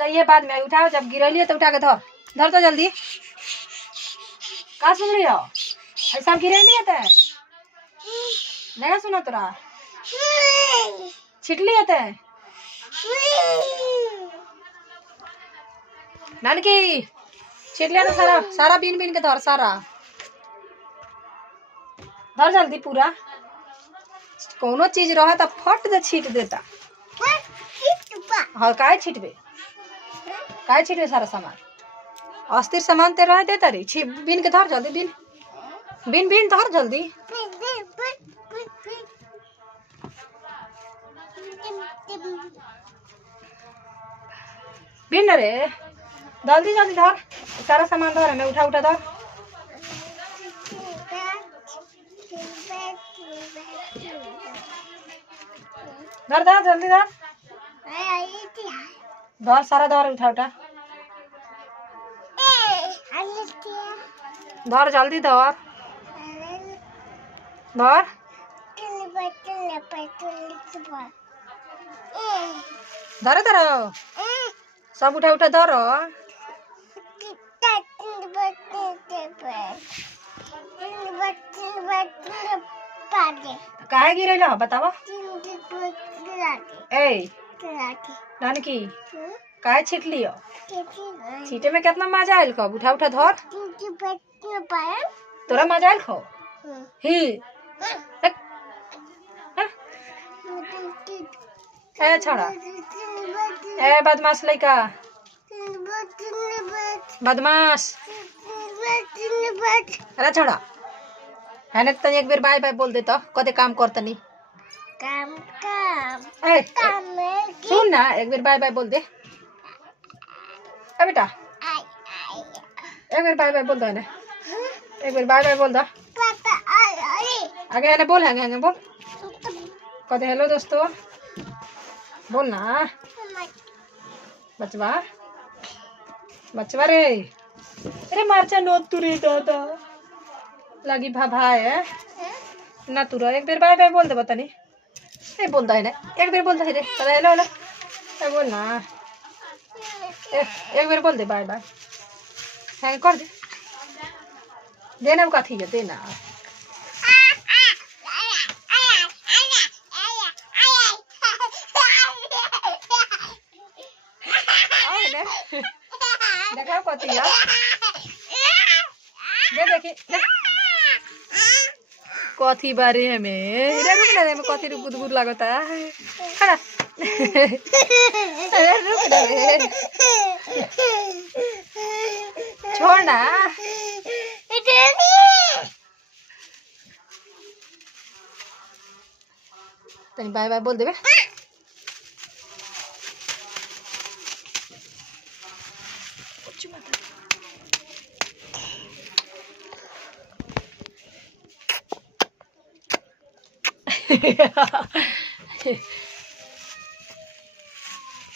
जाइए बाद में उठाओ, जब गिरलिए तो उठा के धर धर तो जल्दी। का सुन रही हो? ऐसा गिरलिए तो नहीं सुना तोरा छिटलिए तो नानकी छिटलिए ना सारा सारा बीन बीन के धर सारा धर जल्दी पूरा। कोनो चीज रहा तो फट दे छीट देता। हाँ काहे छिटबे सारा सामान अस्थिर सामान ते रह देता रे छी बीन के धर जल्दी बीन बीन बीन धर जल्दी। बीन रे जल्दी जल्दी धर सारा सामान धर हमें उठा उठा धर। धर धर जल्दी धर धर सारा धर उठा उठा धर जल्दी धर धर धर धर सब उठा उठा धर। काहे गिरल बतावा ए नानकी काहे छिटली हो? छीटे में कितना मजा आयल कब उठा उठा धर तोरा मजा आयल खो ही ए छोड़ा ए बदमाश लइका बदमाश। अरे छोड़ा है ना तनी एक बेर बाय बाय बोल दे तो कदे काम करतनी काम काम ए सुन ना एक बेर बाय बाय बोल दे ए बेटा एक बेर बाय बाय बोल दे ना एक बेर बाय बाय बोल दो आगे है ना बोल है बोल कदे हेलो दोस्तों बोल ना बचवा बचवा रे अरे मारचा नोत तू रे दादा लगी भाभा है ना तू एक बेर बाय बाय बोल दे बता नहीं बोलता है ना एक बेर बोलता है रे हेलो हेलो बोल ना एक बेर बोल दे बाय बाय है कर दे देना कथी है देना देखा कथी है दे देखी कथी बारे हमें रुक ना में कथी गुद गुद लगता है खड़ा अरे रुक ना छोड़ ना तनी बाय बाय बोल देबे